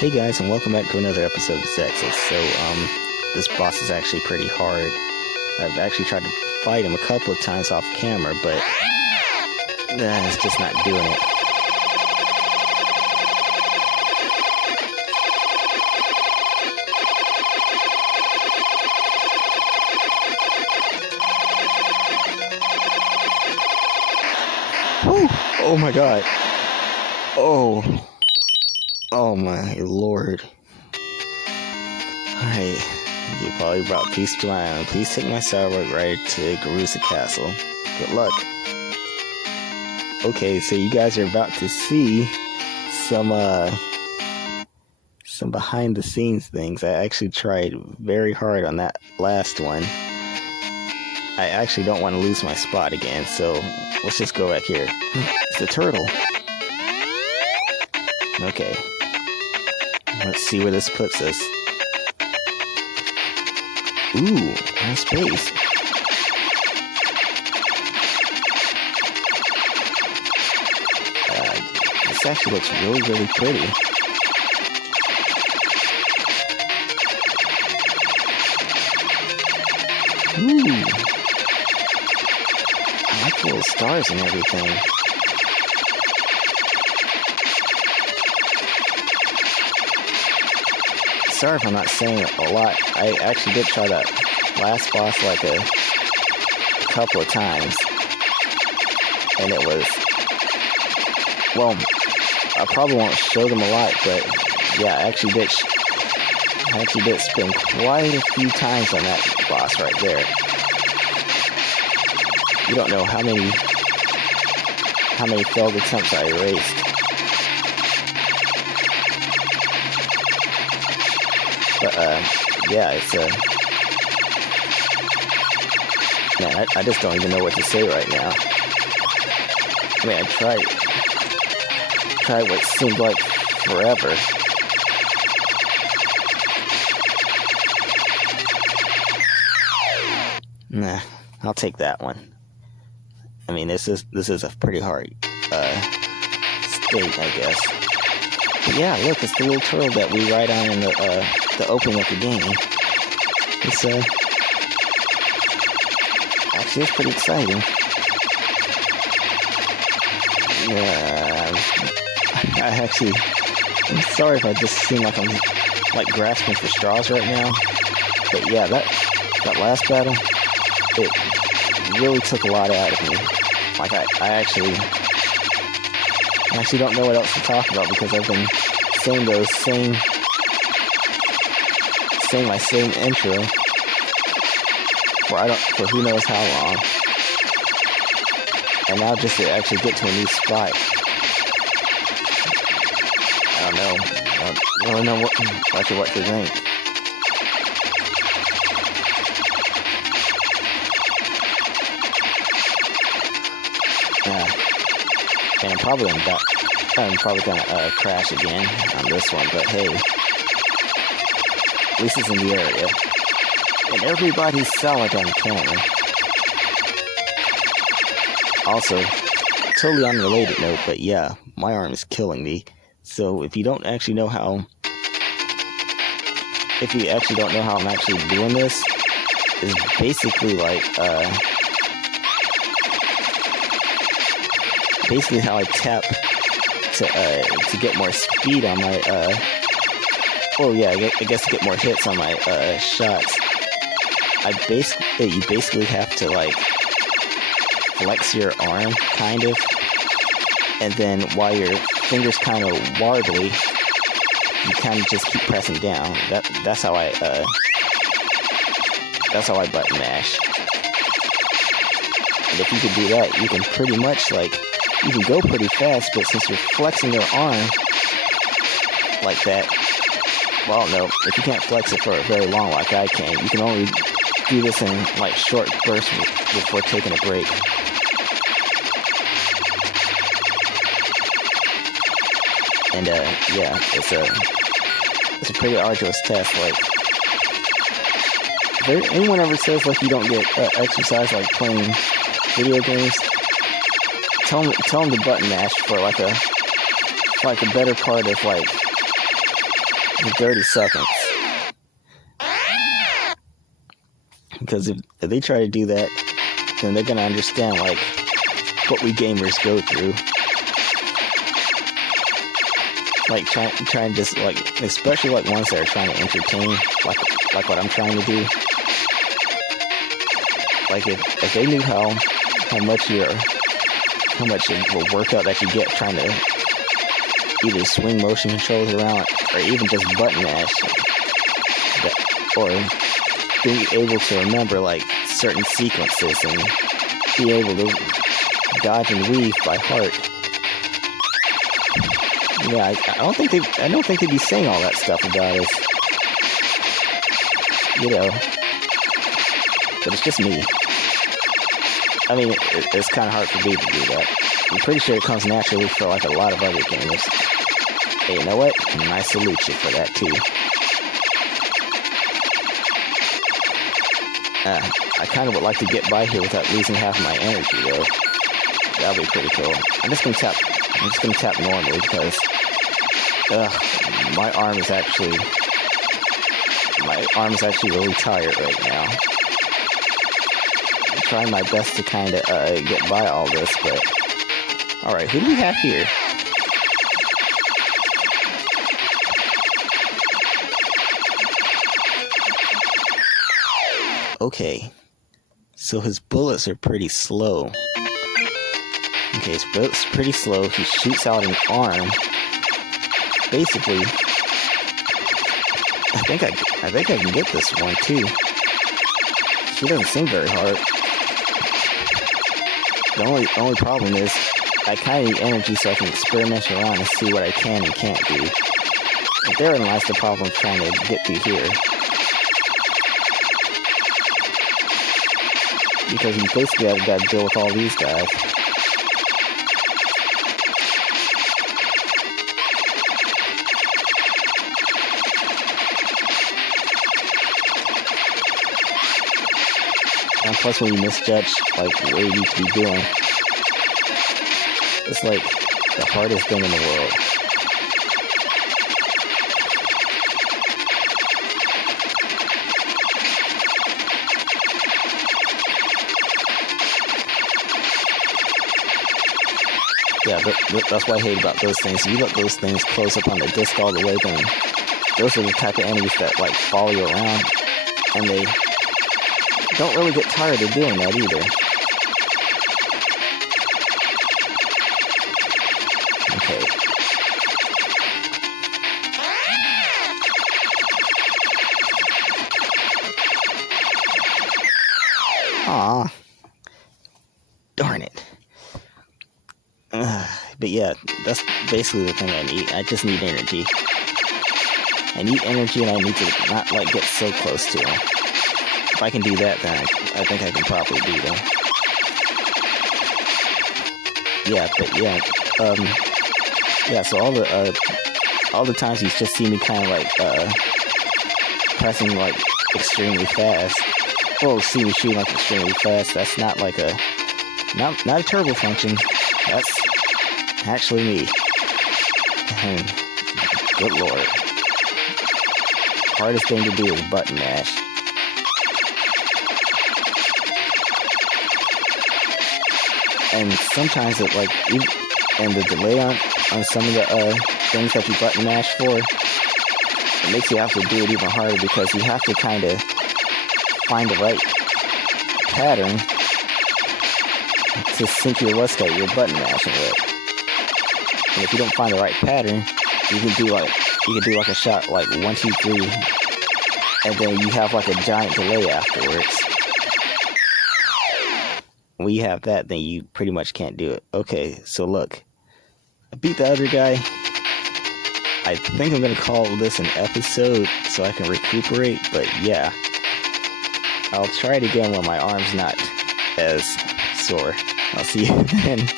Hey guys, and welcome back to another episode of Xexyz. So, this boss is actually pretty hard. I've actually tried to fight him a couple of times off camera, but it's just not doing it. Woo! Oh my god. Oh my lord. Alright, you probably brought peace to my island. Please take my sailboat ride to Xexyz Castle. Good luck. Okay, so you guys are about to see some behind the scenes things. I actually tried very hard on that last one. I actually don't want to lose my spot again, so let's just go back here. It's the turtle. Okay. Let's see where this puts us. Ooh, nice space. This actually looks really, really pretty. Ooh. I like the little stars and everything. Sorry if I'm not saying it a lot. I actually did try that last boss like a couple of times. And it was... Well, I probably won't show them a lot, but yeah, I actually did spend quite a few times on that boss right there. You don't know how many failed attempts I erased. But, yeah, it's, man, I just don't even know what to say right now. I mean, I tried what seemed like forever. Nah, I'll take that one. I mean, this is a pretty hard, state, I guess. But yeah, look, it's the little turtle that we ride on in the opening of the game. It's, actually, it's pretty exciting. I'm sorry if I just seem like I'm, like, grasping for straws right now. But yeah, that last battle, it really took a lot out of me. Like, I actually don't know what else to talk about because I've been saying my same intro for who knows how long. And now just to actually get to a new spot, I don't know. I don't really know what to think. And I'm probably gonna crash again on this one, but hey, at least it's in the area, and everybody's solid on camera. Also, totally unrelated note, but yeah, my arm is killing me. So if you actually don't know how I'm actually doing this, is basically like basically how I tap to get more speed on my well, yeah, I guess to get more hits on my shots. You basically have to like flex your arm kind of, and then while your fingers kind of warbly, you kind of just keep pressing down. That's how I button mash. And if you can do that, you can pretty much you can go pretty fast, but since you're flexing your arm like that, well, no, if you can't flex it for very long like I can, you can only do this in like short bursts before taking a break. And yeah, it's a pretty arduous test. Like, if anyone ever says like you don't get exercise like playing video games, tell them to button mash for like a better part of like for 30 seconds. Because if they try to do that, then they're gonna understand like what we gamers go through. Like trying just like, especially like ones that are trying to entertain, like what I'm trying to do. Like if they knew how much of a workout that you get trying to either swing motion controls around or even just button mash, or being able to remember like certain sequences and be able to dodge and weave by heart. Yeah, I don't think they'd be saying all that stuff about us. You know. But it's just me. I mean, it's kind of hard for me to do that. I'm pretty sure it comes naturally for like a lot of other gamers. Hey, you know what? I salute you for that too. I kind of would like to get by here without losing half of my energy, though. That'll be pretty cool. I'm just gonna tap normally because, my arm is actually really tired right now. I'm trying my best to kind of get by all this, but all right, who do we have here? Okay, so his bullets are pretty slow. Okay, his bullets are pretty slow. He shoots out an arm. Basically, I think I can get this one too. She doesn't seem very hard. The only problem is I kind of need energy so I can experiment around and see what I can and can't do. But therein lies the problem of trying to get through here. Because you basically have got to deal with all these guys. And plus when you misjudge like what you need to be doing, it's like the hardest thing in the world. Yeah, that's what I hate about those things. If you let those things close up on the disc all the way, then those are the type of enemies that like follow you around, and they don't really get tired of doing that either. Okay. Aw. Darn it. But yeah, that's basically the thing I need. I just need energy. I need energy and I need to not like get so close to him. If I can do that, then I think I can probably beat him. Yeah, but yeah, yeah. So all the times he's just seen me kind of like pressing like extremely fast. Well, see me shooting like extremely fast. That's not like not a turbo function. That's actually me. Good lord. Hardest thing to do is button mash. And sometimes it like, and the delay on some of the things that you button mash for, it makes you have to do it even harder because you have to kind of find the right pattern to sync your what's that you're button mashing with. And if you don't find the right pattern, you can do like a shot like 1, 2, 3, and then you have like a giant delay afterwards. When you have that, then you pretty much can't do it. Okay, so look, I beat the other guy. I think I'm gonna call this an episode so I can recuperate, but yeah, I'll try it again when my arm's not as sore. I'll see you then.